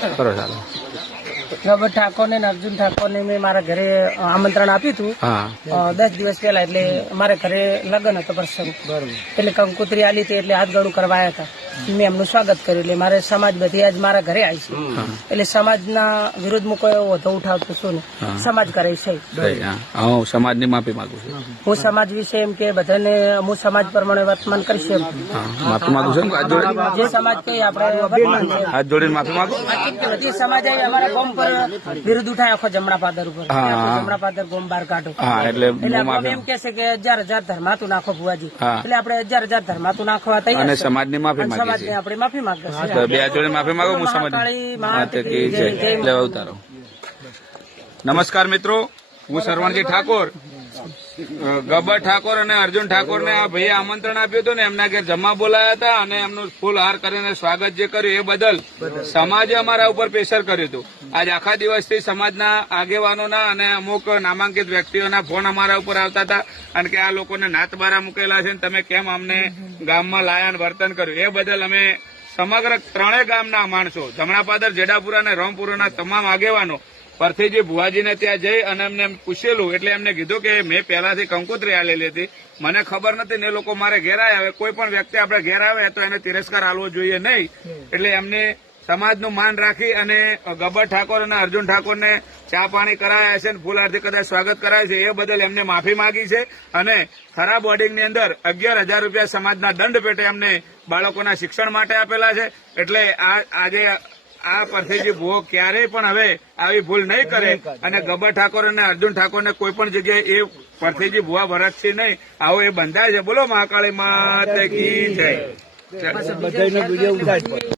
કરો ચાલો. ગબર ઠાકોર ને અર્જુન ઠાકોર ને મેં મારા ઘરે આમંત્રણ આપ્યું હતું હા 10 દિવસ પહેલા. એટલે મારા ઘરે લગ્ન હતો પ્રસંગ, એટલે કંકોત્રી આલી હતી, એટલે હાથ ગળું કરવા આવ્યા હતા. મેં એમનું સ્વાગત કર્યું. એટલે મારે સમાજ બધી આજ મારા ઘરે આવી છે. એટલે સમાજના વિરોધમાં કોઈ એવો વધુ ઉઠાવતો છું ને, સમાજ કરે છે. હું સમાજની માફી માંગુ છું. હું સમાજ વિશે એમ કે બધાને હું સમાજ પ્રમાણે વર્તમાન કરીશ એમ. માફી માંગુ છું. જે સમાજ કહીએ આપણે વર્તમાન છે. હાથ જોડીને માફી માંગુ. બધી સમાજ આવી અમારા ગામ પર વિરોધ ઉઠાય આખો જમણા પાદર ઉપર. જમણા પાદર ગામ બહાર કાઢો. એટલે એમ કે છે કે 1000 ધર્માતું નાખો ભુવાજી. એટલે આપણે 1000 ધર્માતું નાખવા તૈયાર અને સમાજની માફી માંગી. સમાજને આપણે માફી માંગીએ. બે હાથ જોડીને માફી માંગો. હું સમાજ અવતારો. નમસ્કાર મિત્રો, હું સરવણજી ઠાકોર. ગબર ઠાકોર અને અર્જુન ઠાકોર ને આ ભાઈએ આમંત્રણ આપ્યું હતું ને, એમના ઘેર જમવા બોલાયા હતા અને એમનું ફૂલ હાર કરીને સ્વાગત જે કર્યું એ બદલ સમાજે અમારા ઉપર પ્રેશર કર્યું હતું. આજ આખા દિવસથી સમાજના આગેવાનોના અને અમુક નામાંકિત વ્યક્તિઓના ફોન અમારા ઉપર આવતા હતા અને કે આ લોકોને નાત બારા મૂકેલા છે ને તમે કેમ અમને ગામમાં લાયા વર્તન કર્યું. એ બદલ અમે સમગ્ર ત્રણેય ગામના માણસો, જમણાપાદર, જેડાપુરા અને રોમપુરાના તમામ આગેવાનો પરથીજી ભુવાજીને ત્યાં જઈ અને એમને પૂછેલું. એટલે એમને કીધું કે મેં પહેલાથી કંકોત્રી આલેલી હતી, મને ખબર નથી ને એ લોકો મારે ઘેર આવ્યા. કોઈ પણ વ્યક્તિ આપણે ઘેર આવે તો એને તિરસ્કાર આલવો જોઈએ નહીં. એટલે એમને સમાજનું માન રાખી અને ગબર ઠાકોર અને અર્જુન ઠાકોરને ચા પાણી કરાયા છે, ફૂલહારથી કદાચ સ્વાગત કરાય છે. એ બદલ એમને માફી માંગી છે અને ખરાબ બોર્ડિંગની અંદર 11,000 રૂપિયા સમાજના દંડ પેટે એમને બાળકોના શિક્ષણ માટે આપેલા છે. એટલે આજે આ પરથીજી ભુવો ક્યારેય પણ હવે આવી ભૂલ નહીં કરે અને ગબર ઠાકોર અને અર્જુન ઠાકોરને કોઈ પણ જગ્યાએ એ પરથીજી ભુવા ભરતસિંહ નહીં આવો એ બંધાય છે. બોલો મહાકાળી માતા કી જય.